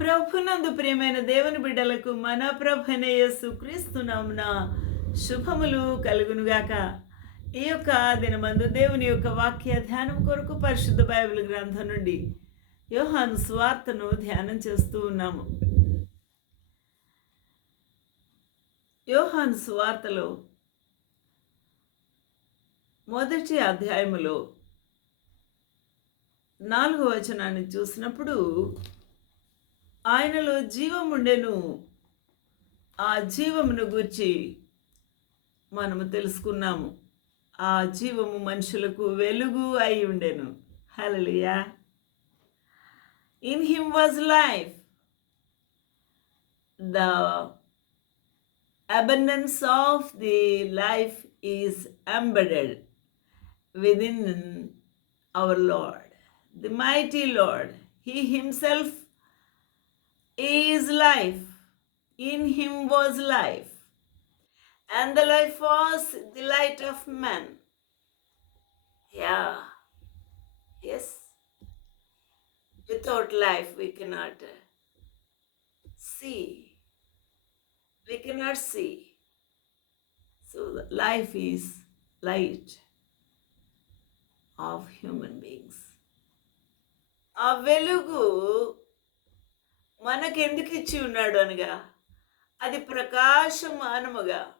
ప్రభునందు ప్రియమైన దేవుని బిడ్డలకు మన ప్రభున యేసు శుభములు కలుగునుగాక. ఈ యొక్క దినమందు దేవుని యొక్క వాక్య ధ్యానం కొరకు పరిశుద్ధ బైబిల్ గ్రంథం నుండి యోహాను స్వార్తను ధ్యానం చేస్తూ ఉన్నాము. యోహాను స్వార్తలో మొదటి అధ్యాయములో నాలుగో వచనాన్ని చూసినప్పుడు ఆయనలో జీవం జీవముండెను ఆ జీవమును గురించి మనము తెలుసుకున్నాము. ఆ జీవము మనుషులకు వెలుగు అయి ఉండెను. Hallelujah in him was life. The abundance of the life is embedded within our lord the mighty lord he himself is life. In him was life. And the life was the light of man. Yeah. Yes. Without life, we cannot uh, see. We cannot see. So, life is light of human beings. A velugu మనకెందుకు ఇచ్చి ఉన్నాడు అనగా? అది ప్రకాశమానముగా.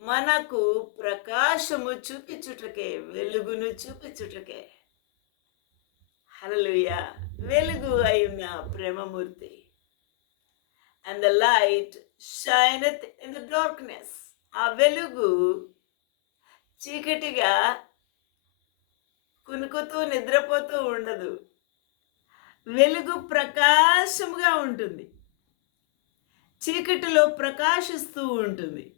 మనకు ప్రకాశము చూపించుటకే వెలుగును చూపించుటకే. హలలుయ వెలుగు అయిన ప్రేమమూర్తి and the light shineth in the darkness ఆ వెలుగు చీకటిగా కునుకుతూ నిద్రపోతూ ఉండదు. వెలుగు ప్రకాశముగా ఉంటుంది. చీకటిలో ప్రకాశిస్తూ ఉంటుంది.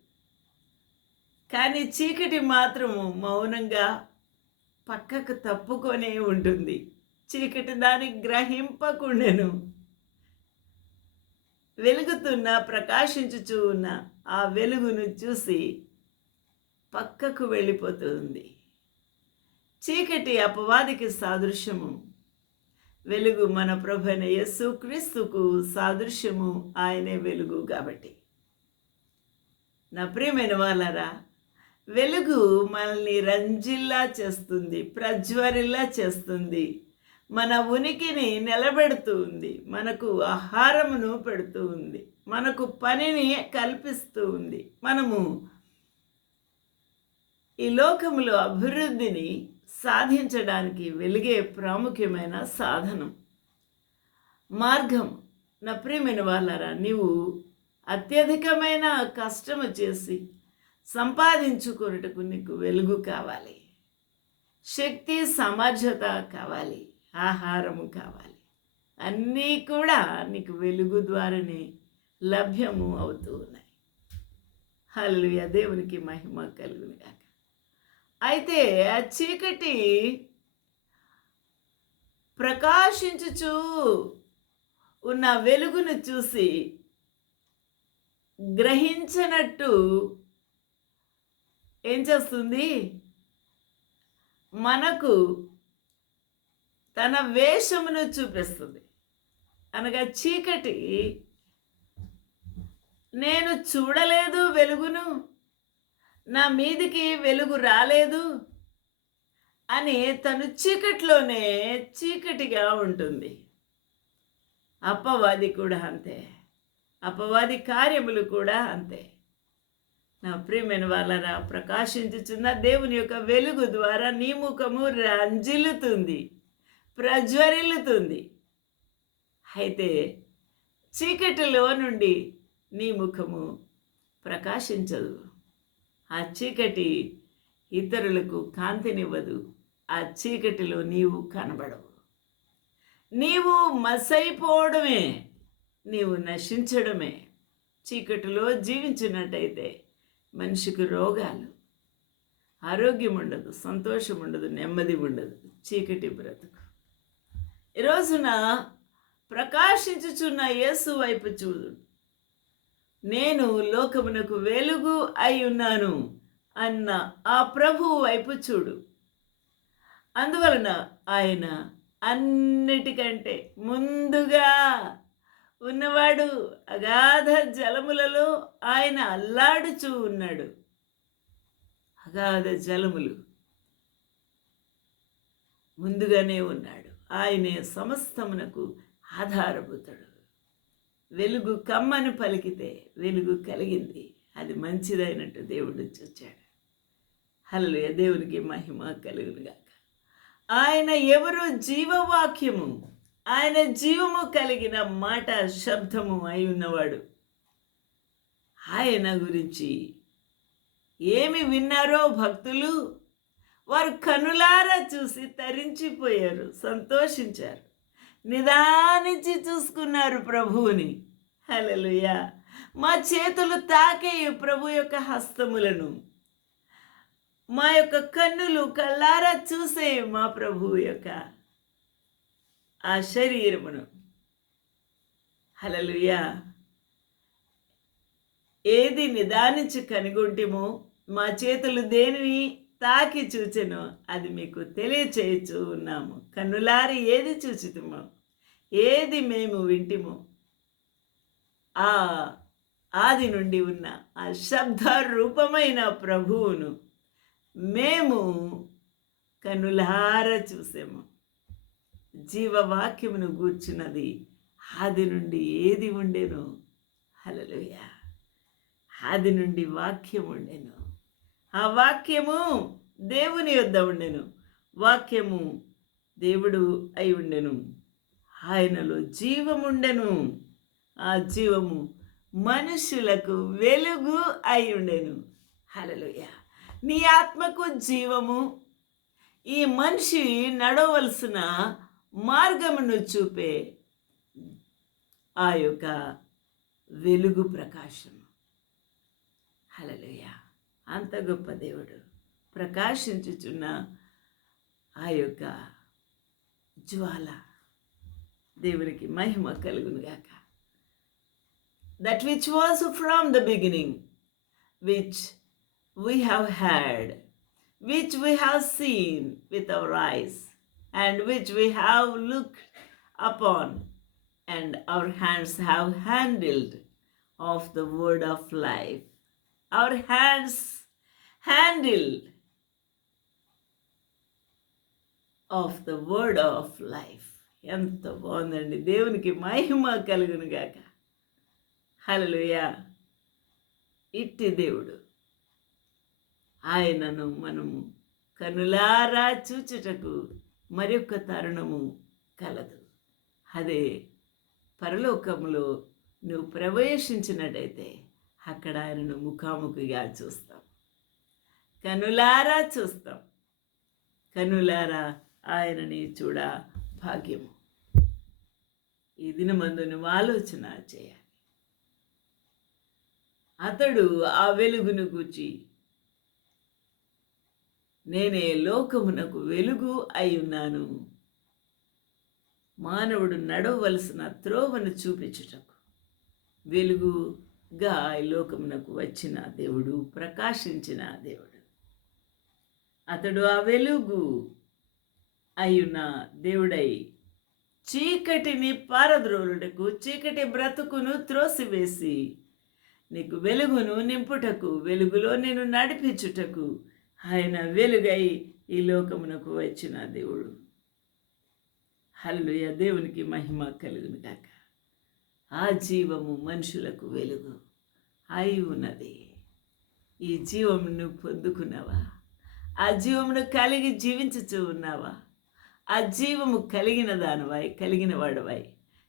కానీ చీకటి మాత్రము మౌనంగా పక్కకు తప్పుకొనే ఉంటుంది. చీకటి దాన్ని గ్రహింపకుండెను. వెలుగుతున్న ప్రకాశించుచూ ఉన్న ఆ వెలుగును చూసి పక్కకు వెళ్ళిపోతుంది. చీకటి అపవాదికి సాదృశ్యము. వెలుగు మన ప్రభైన యస్సు క్రీస్తుకు సాదృశ్యము ఆయనే వెలుగు కాబట్టి. నా ప్రియమైన వాళ్ళరా వెలుగు మనల్ని రంజిల్లా చేస్తుంది ప్రజ్వరిల్లా చేస్తుంది మన ఉనికిని నిలబెడుతూ ఉంది మనకు ఆహారమును పెడుతూ ఉంది మనకు పనిని కల్పిస్తూ ఉంది. మనము ఈ లోకములో అభివృద్ధిని సాధించడానికి వెలిగే ప్రాముఖ్యమైన సాధనం. మార్గం. నా ప్రియమైన వాళ్ళరా నీవు అత్యధికమైన కష్టము చేసి సంపాదించుకున్నటకు నీకు వెలుగు కావాలి. శక్తి సమర్థత కావాలి. ఆహారము కావాలి. అన్నీ కూడా నీకు వెలుగు ద్వారానే లభ్యము అవుతూ ఉన్నాయి. హల్లుయ దేవునికి మహిమ కలుగునిగా అయితే ఆ చీకటి ప్రకాశించుచు ఉన్న వెలుగును చూసి గ్రహించనట్టు ఏం చేస్తుంది? మనకు తన వేషమును చూపిస్తుంది. అనగా చీకటి నేను చూడలేదు వెలుగును నా మీదికి వెలుగు రాలేదు అని తను చీకటిలోనే చీకటిగా ఉంటుంది. అపవాది కూడా అంతే. అపవాది కార్యములు కూడా అంతే. నా ప్రియమైన వాళ్ళరా ప్రకాశించుచున్న దేవుని యొక్క వెలుగు ద్వారా నీ ముఖము రంజిల్లుతుంది ప్రజ్వరిల్లుతుంది. అయితే చీకటిలో నుండి నీ ముఖము ప్రకాశించదు. ఆ చీకటి ఇతరులకు కాంతినివ్వదు. ఆ చీకటిలో నీవు కనబడవు. నీవు మసైపోవడమే. నీవు నశించడమే. చీకటిలో జీవించినట్టయితే మనిషికి రోగాలు. ఆరోగ్యం ఉండదు సంతోషం ఉండదు నెమ్మది ఉండదు. చీకటి బ్రతుకు. ఈ రోజున ప్రకాశించుచున్న యేసు వైపు చూడు. నేను లోకమునకు వెలుగు అయి ఉన్నాను అన్న ఆ ప్రభు వైపు చూడు. అందువలన ఆయన అన్నిటికంటే ముందుగా ఉన్నవాడు అగాధ జలములలో ఆయన అల్లాడుచూ ఉన్నాడు. అగాధ జలములు ముందుగానే ఉన్నాడు. ఆయనే సమస్తమునకు ఆధారభూతుడు. వెలుగు కమ్మని పలికితే వెలుగు కలిగింది. అది మంచిదైనట్టు దేవుడు చూచాడు. హలో దేవునికి మహిమ కలుగునుగాక. ఆయన ఎవరు? జీవవాక్యము. ఆయన జీవము కలిగిన మాట శబ్దము అయి ఉన్నవాడు ఆయన గురించి ఏమి విన్నారో భక్తులు? వారు కనులారా చూసి తరించిపోయారు సంతోషించారు. నిదానించి చూసుకున్నారు ప్రభువుని. హలలుయ మా చేతులు తాకే ప్రభు యొక్క హస్తములను మా యొక్క కన్నులు కళ్ళారా చూసే మా ప్రభువు యొక్క ఆ శరీరమును. హలలుయ ఏది నిదానించి కనుగొంటిమో మా చేతులు దేనిని తాకి చూచెను అది మీకు తెలియచేయచ్చు ఉన్నాము. కన్నులారి ఏది చూచితుమో ఏది మేము వింటిమో ఆ ఆది నుండి ఉన్న ఆ శబ్ద రూపమైన ప్రభువును మేము కనులార చూసాము. జీవవాక్యమును గూర్చున్నది ఆది నుండి ఏది ఉండెను? హలలుయ ఆది నుండి వాక్యం ఉండెను. ఆ వాక్యము దేవుని యొద్ద ఉండెను. వాక్యము దేవుడు అయి ఉండెను. ఆయనలో జీవముండెను ఆ జీవము మనుషులకు వెలుగు అయి ఉండెను. హలలుయ నీ ఆత్మకు జీవము ఈ మనిషి నడవలసిన మార్గమును చూపే ఆ యొక్క వెలుగు ప్రకాశము. హలలుయా అంత గొప్ప దేవుడు ప్రకాశించుచున్న ఆ యొక్క జ్వాల దేవునికి మహిమ కలుగునుగాక that which was from the beginning which we have heard, which we have seen with our eyes, and which we have looked upon, and our hands have handled of the word of life. Our hands handle of the word of life ఎంత బాగుందండి. దేవునికి మహిమ కలుగును గాక. హలలుయా ఇట్టి దేవుడు. ఆయనను మనము కనులారా చూచుటకు మరొక తరుణము కలదు. అదే పరలోకములో నువ్వు ప్రవేశించినట్టయితే అక్కడ ఆయనను ముఖాముఖిగా చూస్తాం. కనులారా చూస్తాం. కనులారా ఆయనని చూడ భాగ్యము. ఈ దినమందు నువ్వు ఆలోచన చేయాలి. అతడు ఆ వెలుగును గూర్చి నేనే లోకమునకు వెలుగు అయి ఉన్నాను మానవుడు నడవలసిన త్రోవను చూపించుటకు. వెలుగు గా ఈ లోకమునకు వచ్చిన దేవుడు ప్రకాశించిన దేవుడు. అతడు ఆ వెలుగు అయ్యున్న దేవుడై చీకటిని పారద్రోలుటకు చీకటి బ్రతుకును త్రోసివేసి నీకు వెలుగును నింపుటకు వెలుగులో నేను నడిపించుటకు ఆయన వెలుగై ఈ లోకమునకు వచ్చిన దేవుడు. హల్లుయ దేవునికి మహిమ కలుగును కాక ఆ జీవము మనుషులకు వెలుగు. అయి ఉన్నది. ఈ జీవమును పొందుకున్నావా? ఆ జీవమును కలిగి జీవించుచూ ఉన్నావా? ఆ జీవము కలిగిన దానివై కలిగిన వాడవై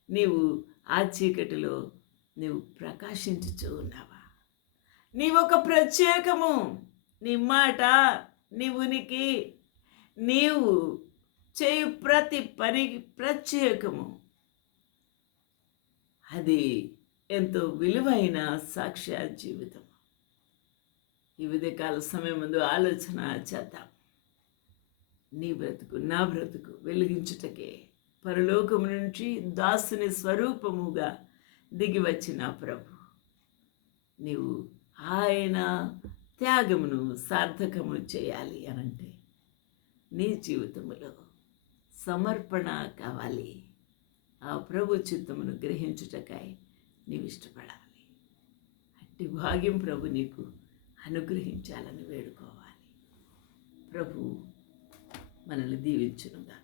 నీవు ఆ చీకటిలో నీవు ప్రకాశించుచూ ఉన్నావా? నీవు ఒక ప్రత్యేకము. నీ మాట నీ ఉనికి నీవు చేయు ప్రతి పని ప్రత్యేకము. అది ఎంతో విలువైన సాక్ష్య జీవితం. ఈ ఉదయకాల సమయం ముందు ఆలోచన చేద్దాం. నీ బ్రతుకు నా బ్రతుకు వెలిగించుటకే పరలోకము నుంచి దాసుని స్వరూపముగా దిగి వచ్చిన ప్రభు. నీవు ఆయన త్యాగమును సార్థకము చేయాలి అనంటే నీ జీవితంలో సమర్పణ కావాలి. ఆ ప్రభు చిత్తమును గ్రహించుటకై నీవు ఇష్టపడాలి. అట్టి భాగ్యం ప్రభు నీకు అనుగ్రహించాలని వేడుకోవాలి. ప్రభు మనల్ని దీవించునుగా